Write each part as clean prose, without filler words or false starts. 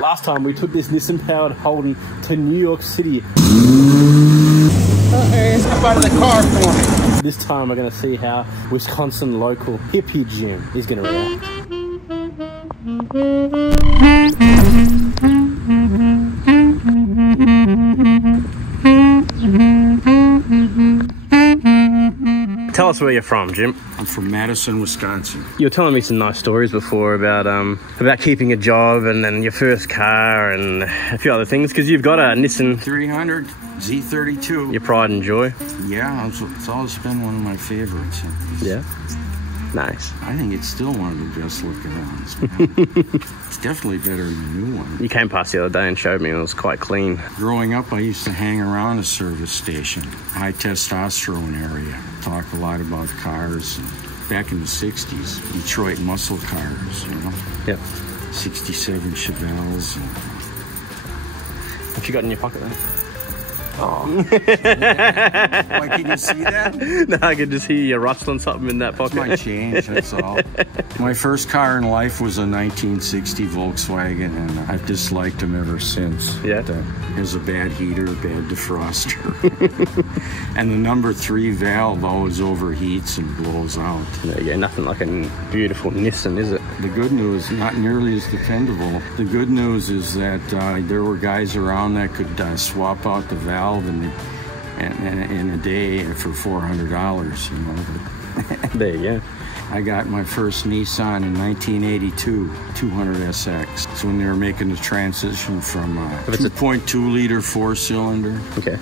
Last time we took this Nissan-powered Holden to New York City. Step out of the car for me. This time we're going to see how Wisconsin local Hippie Jim is going to react. Tell us where you're from, Jim. I'm from Madison, Wisconsin. You were telling me some nice stories before about keeping a job and then your first car and a few other things, because you've got a Nissan 300 Z32. Your pride and joy. Yeah, it's always been one of my favorites. Yeah. Nice. I think it's still one of the best looking ones. It's definitely better than the new one. You came past the other day and showed me it was quite clean. Growing up, I used to hang around a service station, high testosterone area. Talk a lot about cars. Back in the 60s, Detroit muscle cars, you know? Yep. 67 Chevelles. What you got in your pocket there? Oh. Why, can you see that? No, I can just hear you rustling something in that pocket. It's my change, that's all. My first car in life was a 1960 Volkswagen, and I've disliked them ever since. Yeah? It has a bad heater, a bad defroster. And the number 3 valve always overheats and blows out. There you go, nothing like a beautiful Nissan, is it? The good news, not nearly as dependable. The good news is that there were guys around that could swap out the valve in a day for $400, you know. There you go. I got my first Nissan in 1982, 200SX. It's when they were making the transition from 2.2 liter 4-cylinder. Okay.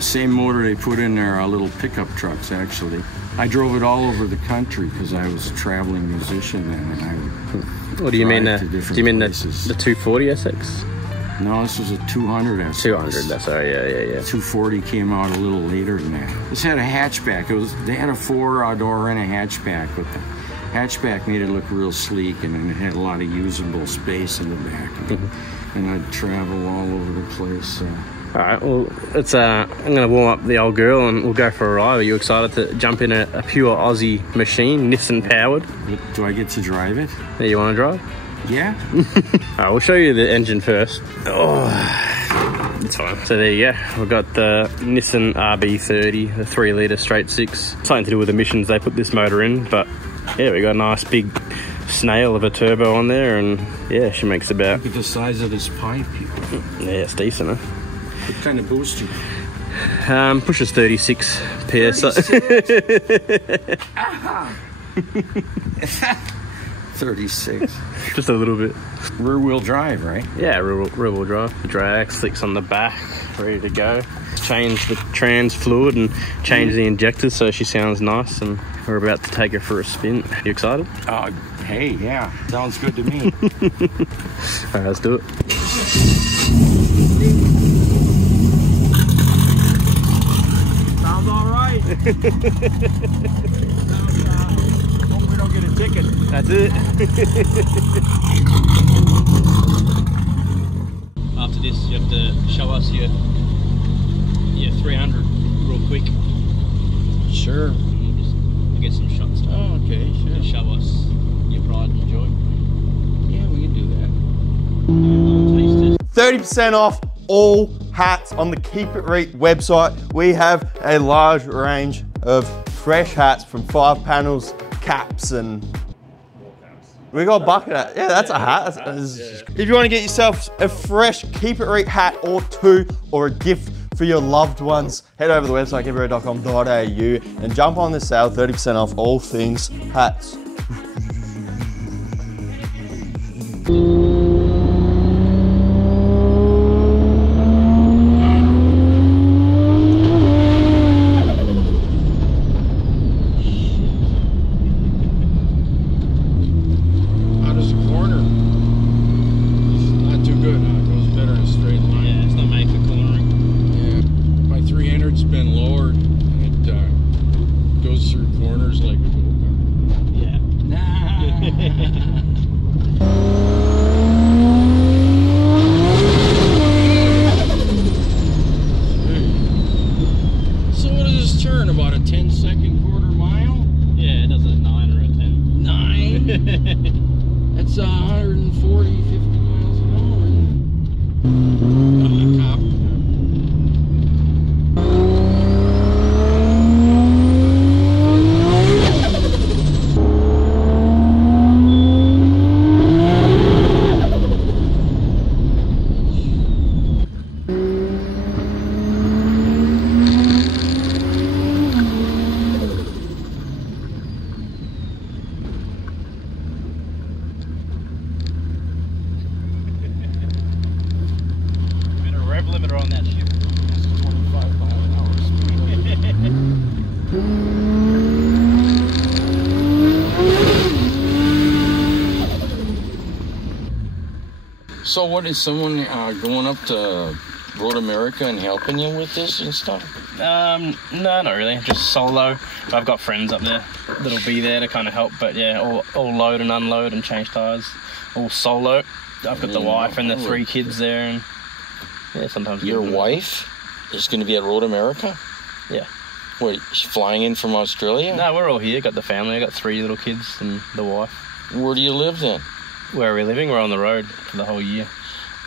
Same motor they put in their little pickup trucks, actually. I drove it all over the country because I was a traveling musician then, and I would What do you mean? Do you mean the 240SX? No, this was a 200SX. 200, that's right, yeah. 240 came out a little later than that. This had a hatchback. They had a 4-door and a hatchback, but the hatchback made it look real sleek, and then it had a lot of usable space in the back. And I'd travel all over the place. All right, well, it's I'm going to warm up the old girl and we'll go for a ride. Are you excited to jump in a pure Aussie machine, Nissan powered? Do I get to drive it? Yeah, you want to drive? Yeah. All right, we'll show you the engine first. Oh, it's fine. So there you go. We've got the Nissan RB30, the 3-litre straight 6. Something to do with emissions they put this motor in, but yeah, we got a nice big snail of a turbo on there, and yeah, she makes about... Look at the size of this pipe. Yeah, it's decent, huh? What kind of boost you? Pushes 36 PS. 36. Just a little bit. Rear wheel drive, right? Yeah, rear wheel drive. Drag, slicks on the back, ready to go. Change the trans fluid and change the injectors so she sounds nice, and we're about to take her for a spin. You excited? Hey, yeah. Sounds good to me. All right, let's do it. Sounds all right. Hope we don't get a ticket. That's it. After this, you have to show us your 300 real quick. Sure. Just get some shots. Oh, okay, sure. Just show us your pride and joy. Yeah, we can do that. 30% off all hats on the Keep It Reet website. We have a large range of fresh hats from 5 panels, caps, and we got a bucket hat. Yeah, that's a hat. If you want to get yourself a fresh Keep It Reet hat or 2, or a gift for your loved ones, head over to the website keepitreit.com.au and jump on this sale, 30% off all things hats. Been lowered, and it goes through corners like a go-kart. Yeah. Limiter on that ship. 25 mile an hour speed. So what is someone going up to Road America and helping you with this and stuff? No, not really. Just solo. I've got friends up there that'll be there to kind of help, but yeah, all load and unload and change tires, all solo. I've got the wife and the 3 kids there, and yeah, sometimes. Your wife is going to be at Road America? Yeah. Wait, she's flying in from Australia? No, we're all here. Got the family. I got 3 little kids and the wife. Where do you live then? Where are we living? We're on the road for the whole year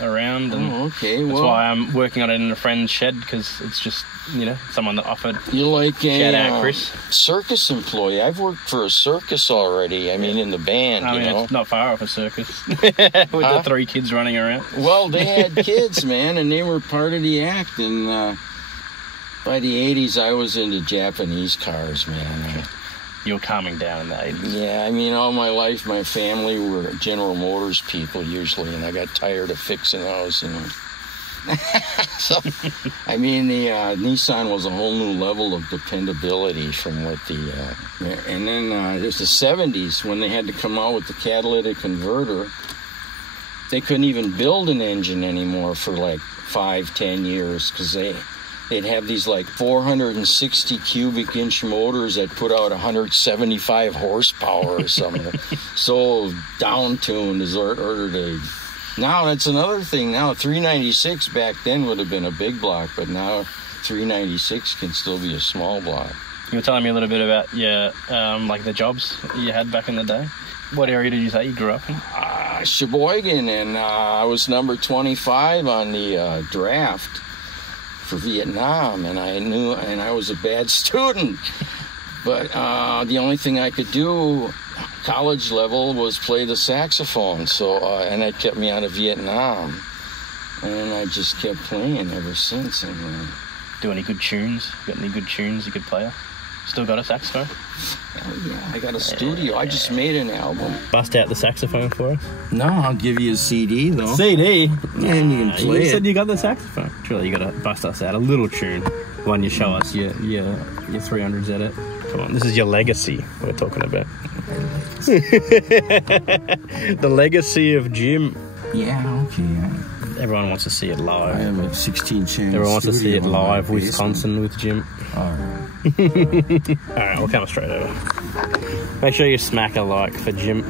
around. And okay. That's why I'm working on it in a friend's shed, because it's just, you know, someone that offered. You're like a Chris. Circus employee. I've worked for a circus already. I mean, in the band, I mean, you know. it's not far off a circus with the 3 kids running around. Well, they had kids, man, and they were part of the act. And by the 80s, I was into Japanese cars, man. You were calming down in the 80s. Yeah, I mean, all my life, my family were General Motors people usually, and I got tired of fixing those, you know. So, I mean, the Nissan was a whole new level of dependability from what the... and then it was the 70s when they had to come out with the catalytic converter. They couldn't even build an engine anymore for like 5-10 years, because they'd have these like 460 cubic inch motors that put out 175 horsepower or something. So down-tuned as order to... Now that's another thing. Now 396 back then would have been a big block, but now 396 can still be a small block. You were telling me a little bit about your, like the jobs you had back in the day. What area did you say you grew up in? Sheboygan, and I was number 25 on the draft for Vietnam, and I was a bad student, but the only thing I could do college level was play the saxophone, so and that kept me out of Vietnam, and I just kept playing ever since. And do any good tunes? Got any good tunes you could play? Still got a saxophone? Hell yeah, I got a studio. I just made an album. Bust out the saxophone for us. No, I'll give you a CD though. CD? And you can play You it. said you got the saxophone. Surely you got to bust us out a little tune when you show us your 300s at it. Come on, this is your legacy we're talking about. The legacy of Jim. Yeah, okay. Everyone wants to see it I live. have a 16-channel. Everyone wants to see it live, Wisconsin with Jim. Alright. Alright, we'll come straight over. Make sure you smack a like for Jim,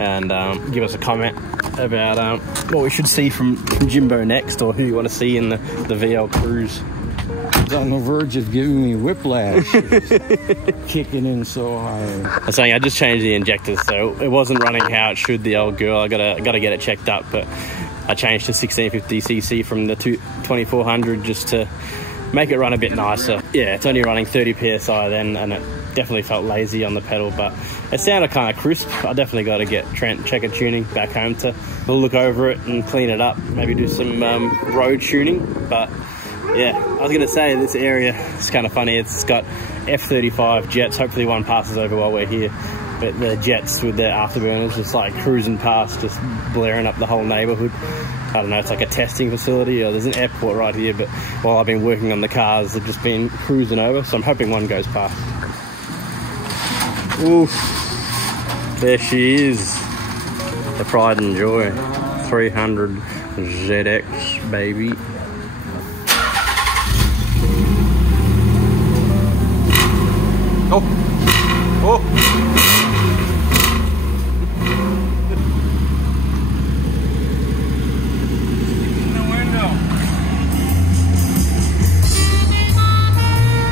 and give us a comment about what we should see from Jimbo next, or who you want to see in the VL Cruise. It's on the verge of giving me whiplash. Kicking in so high. I'm saying I just changed the injectors, so it wasn't running how it should, the old girl. I gotta get it checked up, but I changed to 1650cc from the 2400 just to make it run a bit nicer. Yeah, it's only running 30 psi then, and it definitely felt lazy on the pedal, but it sounded kind of crisp. I definitely got to get Trent checker tuning back home to look over it and clean it up, maybe do some road tuning. But yeah, I was gonna say this area is kind of funny. It's got F-35 jets. Hopefully one passes over while we're here. But the jets with their afterburners just like cruising past, just blaring up the whole neighborhood. I don't know, it's like a testing facility, or there's an airport right here, but while I've been working on the cars, they've just been cruising over, so I'm hoping one goes past. Oof, there she is, the pride and joy, 300 ZX, baby. Oh, oh.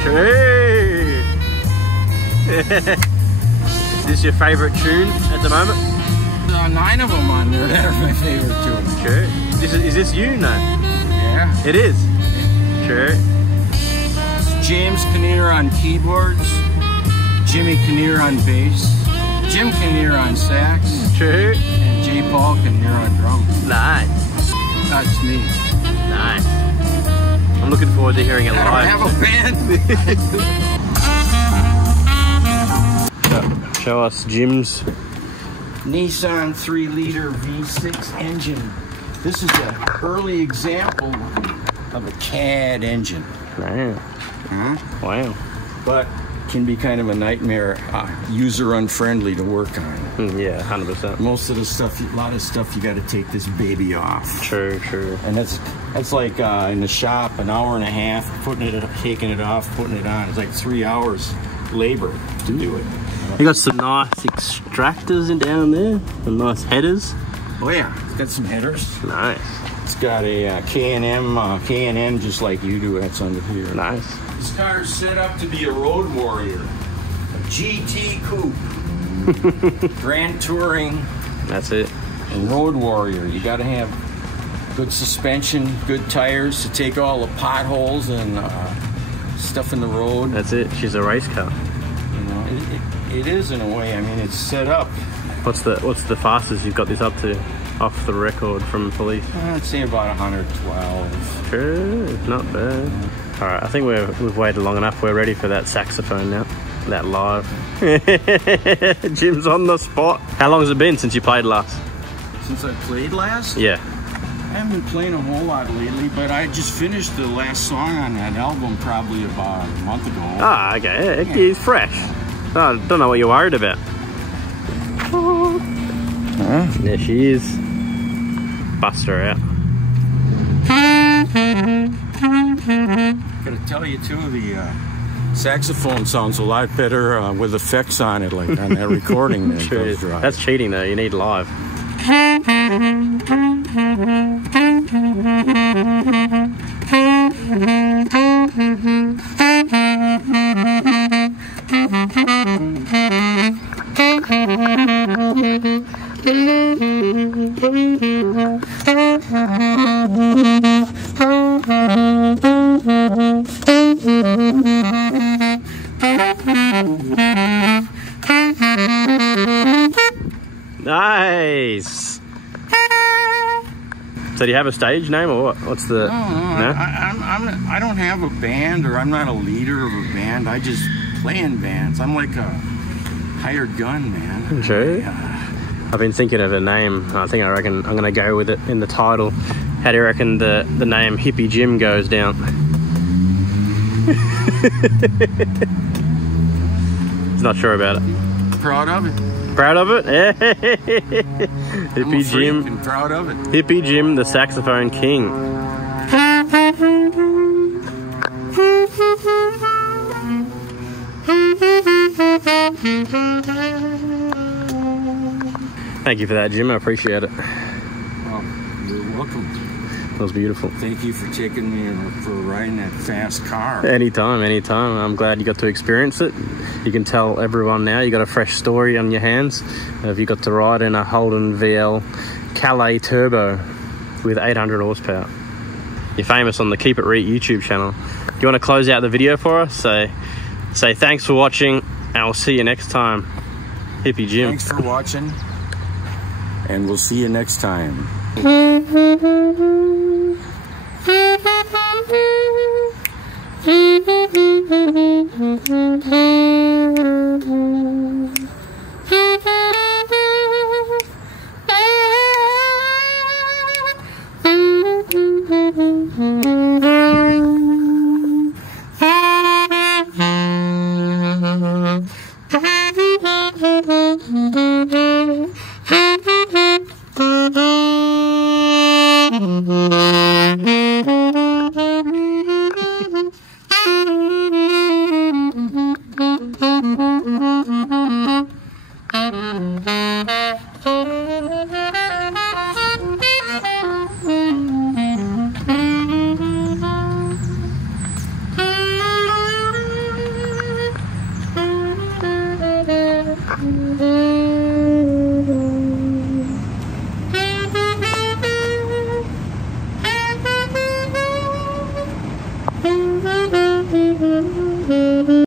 Hey! Is this your favourite tune at the moment? 9 of them on there that are my favorite tunes. Okay. Is this you? No. Yeah. It is. Sure. James Kinnear on keyboards, Jimmy Kinnear on bass, Jim Kinnear on sax, True. and J. Paul Kinnear on drums. Nice. That's me. Nice. I'm looking forward to hearing it live. I don't have a band. Show us Jim's. Nissan 3-liter V6 engine. This is an early example of a CAD engine. Wow. Wow. But can be kind of a nightmare, user unfriendly to work on. Yeah, 100%. Most of the stuff, a lot of stuff, you got to take this baby off. True. And that's like in the shop, an hour and a half taking it off, putting it on. It's like 3 hours labor to do it. You got some nice extractors in down there, some nice headers. Oh yeah, it's got some headers. Nice. It's got a K&M just like you do. That's under here. Nice. This car is set up to be a road warrior, a GT coupe, Grand Touring. That's it. And road warrior. You got to have good suspension, good tires to take all the potholes and stuff in the road. That's it. She's a race car. You know, it is in a way. I mean, it's set up. What's the fastest you've got this up to off the record from police? I'd say about 112. Sure, not bad. All right, I think we've waited long enough. We're ready for that saxophone now. That live. Jim's on the spot. How long has it been since you played last? Since I played last? Yeah. I haven't been playing a whole lot lately, but I just finished the last song on that album probably about a month ago. Ah, okay. Yeah. He's fresh. I don't know what you're worried about. Huh? There she is. Bust her out. Gotta tell you too, the saxophone sounds a lot better with effects on it, like on that recording. Sure. That's cheating though, you need live. Nice. So do you have a stage name or what? What's the? No? I don't have a band, or I'm not a leader of a band. I just play in bands. I'm like a hired gun, man. Sure. I've been thinking of a name. I reckon I'm gonna go with it in the title. How do you reckon the name Hippie Jim goes down? He's not sure about it. Proud of it. Proud of it? Hippie Jim. I'm proud of it. Hippie Jim, the saxophone king. Thank you for that, Jim. I appreciate it. Well, you're welcome. That was beautiful. Thank you for taking me for riding that fast car. Anytime. I'm glad you got to experience it. You can tell everyone now you got a fresh story on your hands. You got to ride in a Holden VL Calais Turbo with 800 horsepower. You're famous on the Keep It Reet YouTube channel. Do you want to close out the video for us? Say thanks for watching, and we'll see you next time. Hippie Jim. Thanks for watching, and we'll see you next time.